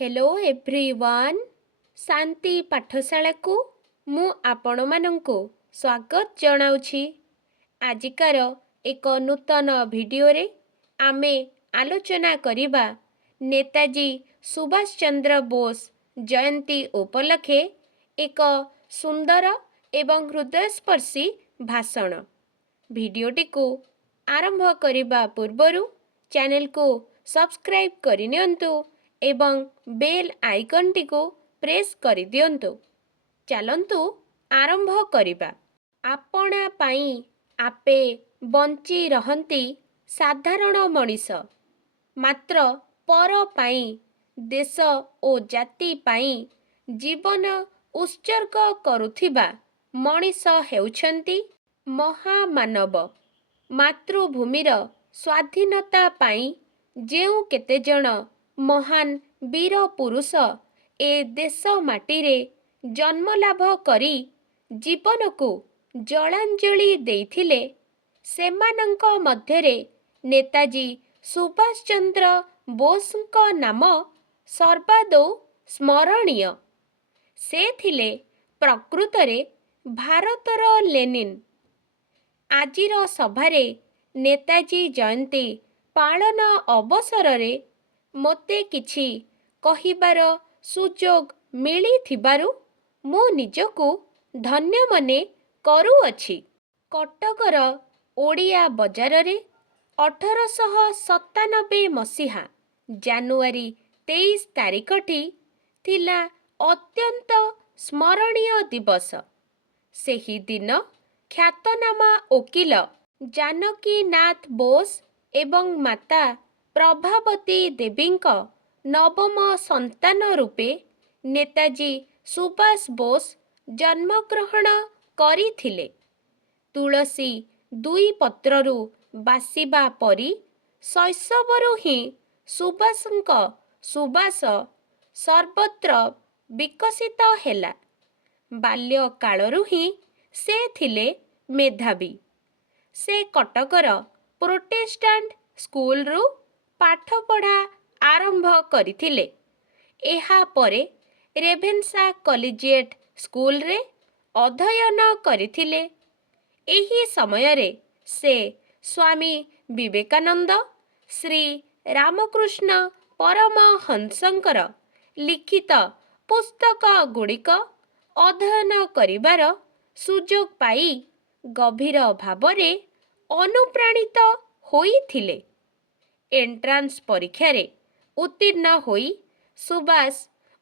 Hello everyone शांति पाठशाला को मु आपण मानंकु स्वागत जनाउछि। आजिकार एक नूतन वीडियो रे आमे आलोचना करिबा नेताजी सुभाष चंद्र बोस जयंती उपलक्षे एक सुंदर एवं हृदयस्पर्शी भाषण। भिडियोटी को आरंभ करिबा पूर्वरु चैनल को सब्सक्राइब करिनियंतु एवं बेल आइकन टी को प्रेस करि दियंतु। चलंतु आरंभ करिबा। आपणा पाई आपे बंची रहंती साधारण मनीष, मात्र पर पाई देश ओ जाति पाई जीवन उत्सर्ग करुथिबा मनीष हेउछंती महामानव। मातृभूमिर स्वाधीनता पाई जेउ केते जण महान वीर पुरुष ए देश माटीरे जन्मलाभ करी जीवन को जलांजलि देइथिले, सेमानंक मध्यरे नेताजी सुभाष चंद्र बोसଙ୍କ नाम सर्वादौ स्मरणीय। से थिले प्रकृतरे भारतर लेनिन। आजिर सभारे नेताजी जयंती पालन अवसररे मोते किछि कहिबार सुजोग मिली थिबारु मु निजको धन्य मने करुअछि। कटकर ओडिया बजाररे 1897 मसीहा जानुआरी 23 तारिखटी थिला अत्यंत स्मरणीय दिवस। सेही दिन ख्यातनामा ओकिल जानकी नाथ बोस एवं माता प्रभावती देवींक नवम संतान रूपे नेताजी सुभाष बोस जन्मग्रहण करिथिले। तुलसी दुई पत्ररु बासिबा परी शैशवरु ही सुभाषଙ୍କ सुबास सर्वत्र विकसित हेला। बाल्य कालरु ही से थिले मेधावी। से कटकर प्रोटेस्टांट स्कूल रु पाठ पढ़ा आरंभ करिथिले। एहा परे रेभेन्सा कॉलेजिएट स्कूल रे अध्ययन करिथिले। एही समय रे से स्वामी विवेकानंद, श्री रामकृष्ण परमहंसंकर लिखित पुस्तक गुड़िक अध्ययन करिबार सुजोग पाई गभीर भावरे अनुप्राणित होइथिले। एंट्रांस परीक्षा रे उत्तीर्ण होई सुभाष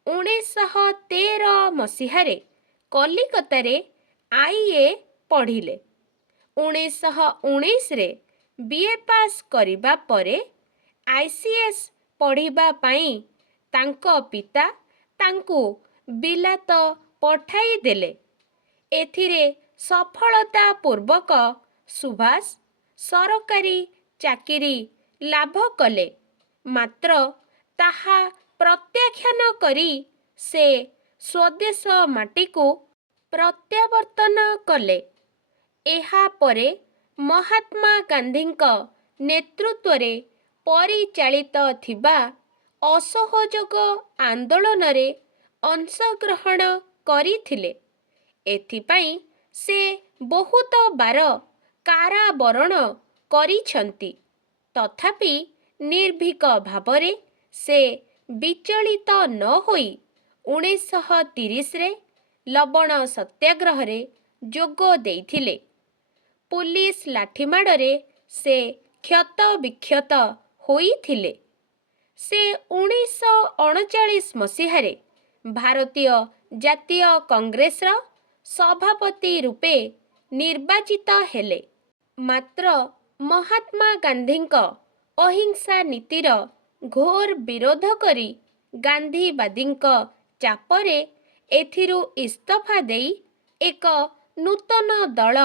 1913 मसीहारे कलिकता रे आईए पढ़िले। 1919 रे बीए पास करिबा परे आईसीएस पढ़िबा पाई तांको पिता तांको बिलात पठाई देले। एथिरे सफलता पूर्वक सुभाष सरकारी चाकिरी लाभ कले, मात्र ताहा प्रत्याख्यान करी से स्वदेश माटी को प्रत्यावर्तन कले। एहा परे महात्मा गांधींक नेतृत्वरे परिचालित थिबा असहयोग आंदोलन रे अंशग्रहण करिथिले। एथिपाई से बहुत बार काराबरण करिछंती। तथापि निर्भीक भावरे से विचलित न होई 1930 रे लवण सत्याग्रह रे जोग देइथिले। पुलिस लाठीमाड़े से क्षत विक्षत होइथिले। से 1939 मसीहारे भारतीय जातीय कांग्रेस रा सभापति रूपे निर्वाचित हेले। मात्र महात्मा गांधींक अहिंसा नीतिर घोर विरोध करी गांधीवादींक चापरे एथिरु इस्तफा देई एक नूतन दल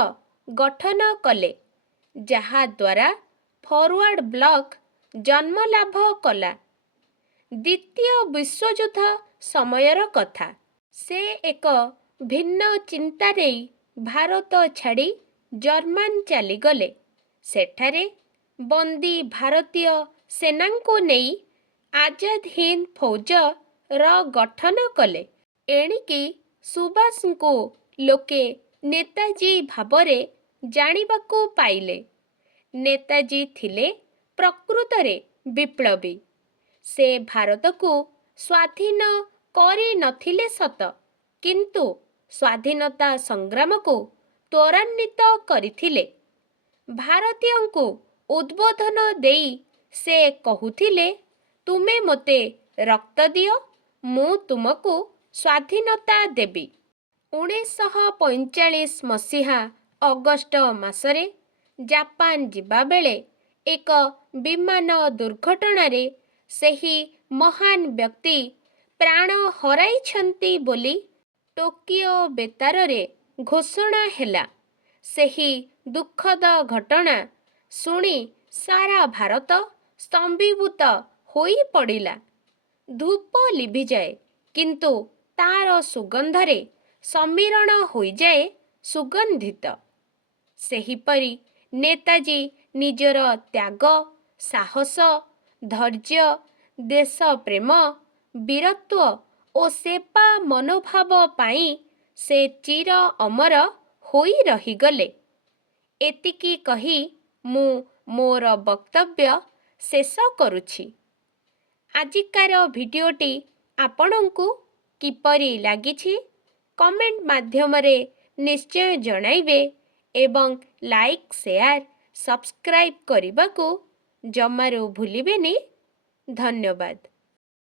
गठन कले, जहा द्वारा फॉरवर्ड ब्लॉक जन्मलाभ कला। द्वितीय विश्वयुद्ध समयर कथा। से एक भिन्न चिंतारे भारत छाड़ी जर्मान चलीगले। सेठारे बंदी भारतीय सेनांको नेई आजाद हिंद फौज ର ଗଠନ କଲେ। ଏଣିକି ସୁଭାଷଙ୍କୁ ଲୋକେ ନେତାଜୀ ଭାବରେ ଜାଣିବାକୁ ପାଇଲେ। ନେତାଜୀ ଥିଲେ ପ୍ରକୃତରେ ବିପ୍ଳବୀ। ସେ ଭାରତକୁ ସ୍ୱାଧୀନ କରିନଥିଲେ ସତ, କିନ୍ତୁ ସ୍ୱାଧୀନତା ସଂଗ୍ରାମକୁ ତ୍ୱରାନ୍ୱିତ କରିଥିଲେ। ଭାରତୀୟଙ୍କୁ ଉଦ୍ବୋଧନ ଦେଇ ସେ କହୁଥିଲେ, ତୁମେ ମୋତେ ରକ୍ତ ଦିଅ, ମୁଁ ତୁମକୁ ସ୍ୱାଧୀନତା ଦେବି। 1945 ମସିହା ଅଗଷ୍ଟ ମାସରେ ଜାପାନ ଯିବାବେଳେ ଏକ ବିମାନ ଦୁର୍ଘଟଣାରେ ସେହି ମହାନ ବ୍ୟକ୍ତି ପ୍ରାଣ ହରାଇଛନ୍ତି ବୋଲି ଟୋକିଓ ବେତାରରେ ଘୋଷଣା ହେଲା। ସେହି ଦୁଃଖଦ ଘଟଣା ଶୁଣି ସାରା ଭାରତ ସ୍ତମ୍ଭୀଭୂତ ହୋଇପଡ଼ିଲା। ଧୂପ ଲିଭିଯାଏ, କିନ୍ତୁ ତାର ସୁଗନ୍ଧରେ ସମୀରଣ ହୋଇଯାଏ ସୁଗନ୍ଧିତ। ସେହିପରି ନେତାଜୀ ନିଜର ତ୍ୟାଗ, ସାହସ, ଧୈର୍ଯ୍ୟ, ଦେଶପ୍ରେମ, ବୀରତ୍ୱ ଓ ସେବା ମନୋଭାବ ପାଇଁ ସେ ଚିର ଅମର ହୋଇ ରହିଗଲେ। ଏତିକି କହି ମୁଁ ମୋର ବକ୍ତବ୍ୟ ଶେଷ କରୁଛି। ଆଜିକାର ଭିଡ଼ିଓଟି ଆପଣଙ୍କୁ କିପରି ଲାଗିଛି କମେଣ୍ଟ ମାଧ୍ୟମରେ ନିଶ୍ଚୟ ଜଣାଇବେ ଏବଂ ଲାଇକ୍, ସେୟାର, ସବସ୍କ୍ରାଇବ୍ କରିବାକୁ ଜମାରୁ ଭୁଲିବେନି। ଧନ୍ୟବାଦ।